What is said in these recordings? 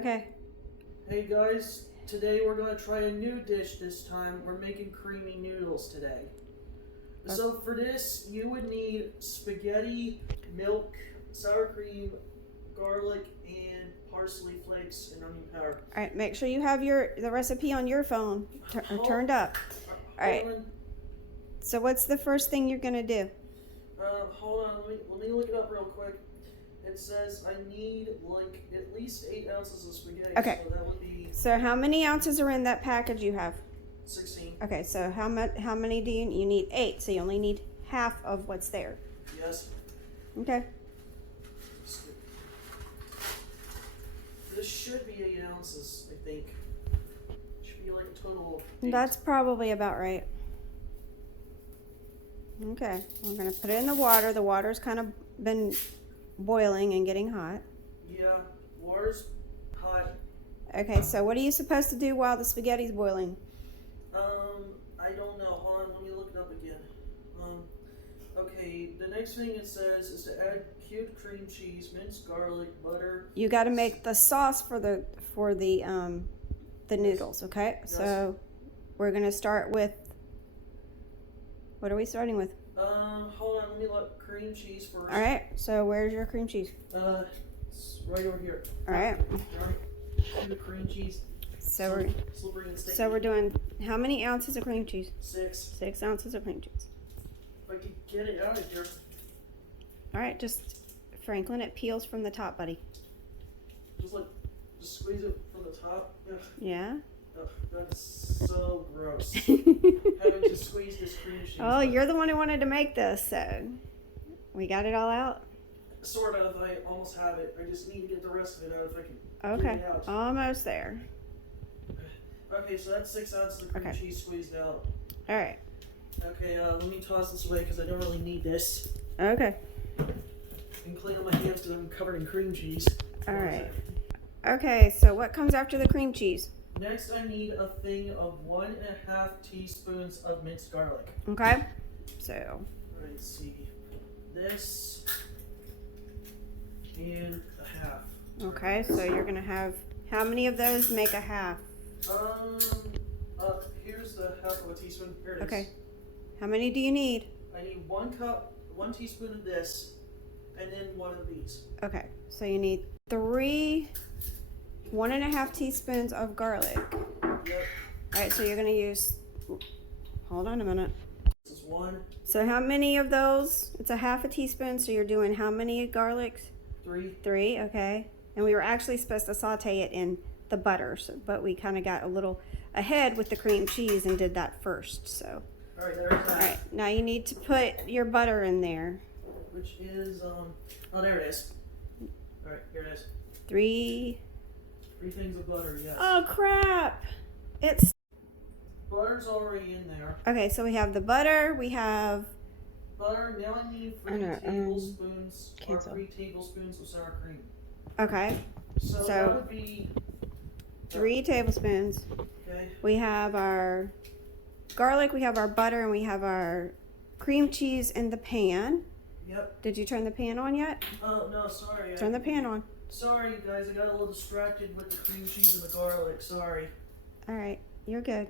Okay. Hey guys, today we're going to try a new dish this time. We're making creamy noodles today. Okay. So for this, you would need spaghetti, milk, sour cream, garlic, and parsley flakes and onion powder. All right. Make sure you have the recipe on your phone turned up. All right. So what's the first thing you're gonna do? Hold on. Let me look it up real quick. It says I need like at least 8 ounces of spaghetti. Okay. So that would be. So how many ounces are in that package you have? 16. Okay. So how many do you need? 8. So you only need half of what's there. Yes. Okay. This should be 8 ounces, I think. Should be like a total of 8. That's probably about right. Okay. We're gonna put it in the water. The water's kind of been boiling and getting hot. Yeah, water's hot. Okay. So what are you supposed to do while the spaghetti's boiling? I don't know. Hold on, let me look it up again. Okay, the next thing it says is to add cubed cream cheese, minced garlic, butter. You got to make the sauce for the noodles, okay? Yes. So we're gonna start with. What are we starting with? Hold on, let me look. Cream cheese first. All right. So where's your cream cheese? It's right over here. All right. The cream cheese. So So we're doing how many ounces of cream cheese? 6. 6 ounces of cream cheese. If I could get it out of here. All right. Just Franklin, it peels from the top, buddy. Just squeeze it from the top. Ugh. Yeah. Ugh, that is so gross. Having to squeeze this cream cheese. Oh, you're the one who wanted to make this, so we got it all out. Sort of. I almost have it. I just need to get the rest of it out if I can. Okay. Get it out. Almost there. Okay, so that's 6 ounces of cream cheese squeezed out. All right. Okay, let me toss this away because I don't really need this. Okay. And clean up my hands because I'm covered in cream cheese. All right. Okay, so what comes after the cream cheese? Next, I need a thing of 1.5 teaspoons of minced garlic. Okay. So. All right, let's see. This and a half. Okay, so you're gonna have how many of those make a half? Here's the half of a teaspoon. Here it is. Okay. How many do you need? I need 1 teaspoon of this, and then 1 of these. Okay, so you need 1.5 teaspoons of garlic. Yep. All right, so you're gonna use. Hold on a minute. This is 1. So how many of those? It's a half a teaspoon. So you're doing how many garlics? 3. 3. Okay. And we were actually supposed to saute it in the butter, but we kind of got a little ahead with the cream cheese and did that first. So. All right, there's that. All right. Now you need to put your butter in there. Which is oh, there it is. All right, here it is. 3 things of butter. Yes. Oh crap! It's Butter's already in there. okay. So we have the butter. We have butter. Now I need 3 tablespoons or 3 tablespoons of sour cream. Okay. So that would be 3 tablespoons. Okay. We have our garlic. We have our butter, and we have our cream cheese in the pan. Yep. Did you turn the pan on yet? Oh no, sorry. Turn the pan on. Sorry, guys. I got a little distracted with the cream cheese and the garlic. Sorry. All right, you're good.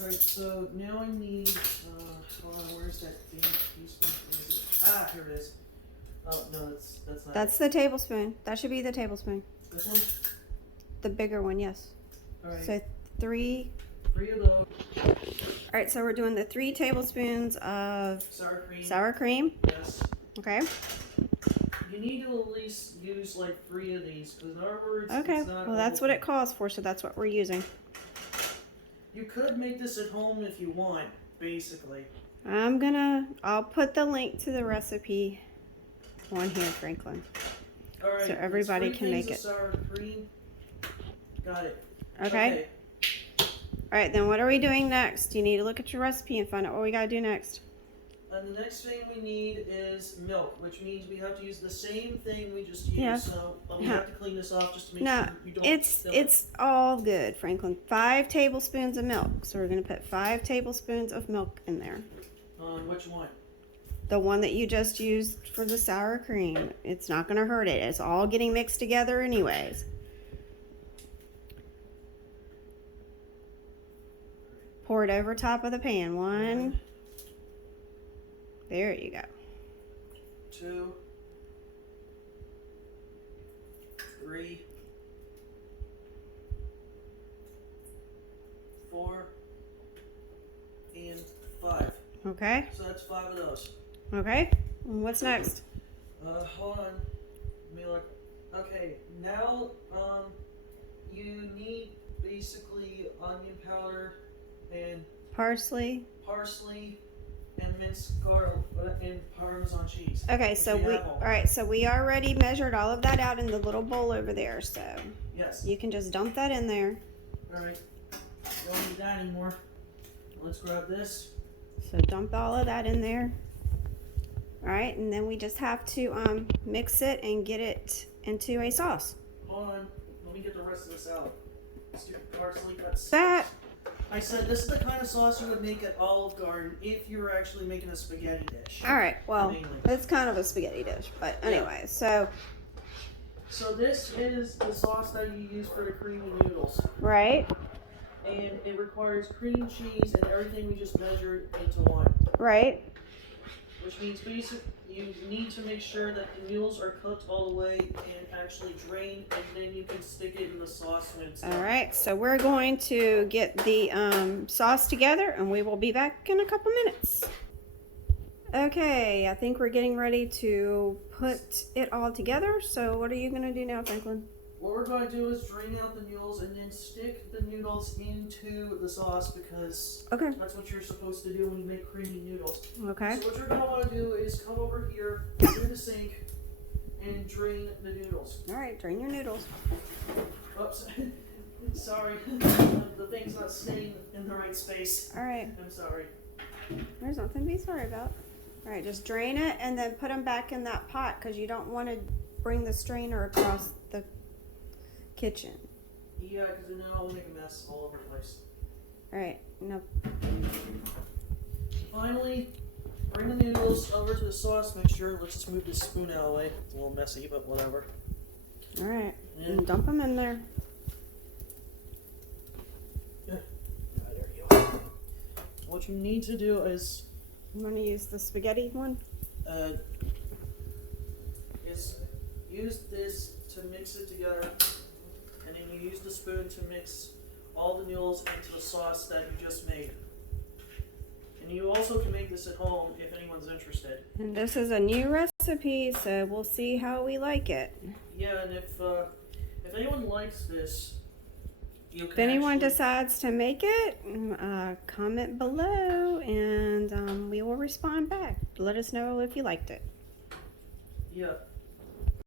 All right. So now I need. Hold on. Where's that teaspoon? Ah, here it is. Oh no, that's not. That's the tablespoon. That should be the tablespoon. This one. The bigger one, yes. All right. So 3. 3 of those. All right. So we're doing the 3 tablespoons of sour cream. Yes. Okay. You need to at least use like 3 of these, because in other words, okay. it's not well, that's what it calls for, so that's what we're using. You could make this at home if you want, basically. I'll put the link to the recipe on here, Franklin. All right. So everybody can make it. Sour cream. Got it. Okay. All right. Then what are we doing next? You need to look at your recipe and find out what we gotta do next. And the next thing we need is milk, which means we have to use the same thing we just used. Yeah. So we have to clean this off just to make No, sure you don't. it's all good, Franklin. 5 tablespoons of milk. So we're gonna put 5 tablespoons of milk in there. Which one? The one that you just used for the sour cream. It's not gonna hurt it. It's all getting mixed together anyways. pour it over top of the pan. 1. There you go. 2, 3, 4, and 5. Okay. So that's 5 of those. Okay. And what's next? Hold on. Let me look. Okay, now you need basically onion powder and Parsley. and minced garlic and Parmesan cheese. Okay, so we we have all right. So we already measured all of that out in the little bowl over there. So Yes. you can just dump that in there. All right. Don't need that anymore. Let's grab this. So dump all of that in there. All right, and then we just have to mix it and get it into a sauce. Hold on. Let me get the rest of this out. Stupid parsley. That's. That. I said this is the kind of sauce you would make at Olive Garden if you were actually making a spaghetti dish. All right. Well, Mainly. it's kind of a spaghetti dish, but anyway. So. So this is the sauce that you use for the creamy noodles. Right. And it requires cream cheese and everything we just measured into one. Right. Which means basically you need to make sure that the noodles are cooked all the way and actually drained, and then you can stick it in the sauce when it's done. All right. So we're going to get the sauce together, and we will be back in a couple minutes. Okay, I think we're getting ready to put it all together. So what are you going to do now, Franklin? What we're going to do is drain out the noodles and then stick the noodles into the sauce because Okay. that's what you're supposed to do when you make creamy noodles. Okay. So what you're going to want to do is come over here to the sink and drain the noodles. All right, drain your noodles. Oops. Sorry. The thing's not staying in the right space. All right. I'm sorry. There's nothing to be sorry about. All right, just drain it and then put them back in that pot because you don't want to bring the strainer across the kitchen. Yeah, because then I'll make a mess all over the place. All right. No. Finally, bring the noodles over to the sauce mixture. Let's just move this spoon out of the way. It's a little messy, but whatever. All right. And And dump them in there. there you go. What you need to do is I'm going to use the spaghetti one. is use this to mix it together, and then you use the spoon to mix all the noodles into the sauce that you just made. And you also can make this at home if anyone's interested. And this is a new recipe, so we'll see how we like it. Yeah, and if anyone likes this, you can If anyone actually, decides to make it, comment below and we will respond back. Let us know if you liked it. yeah.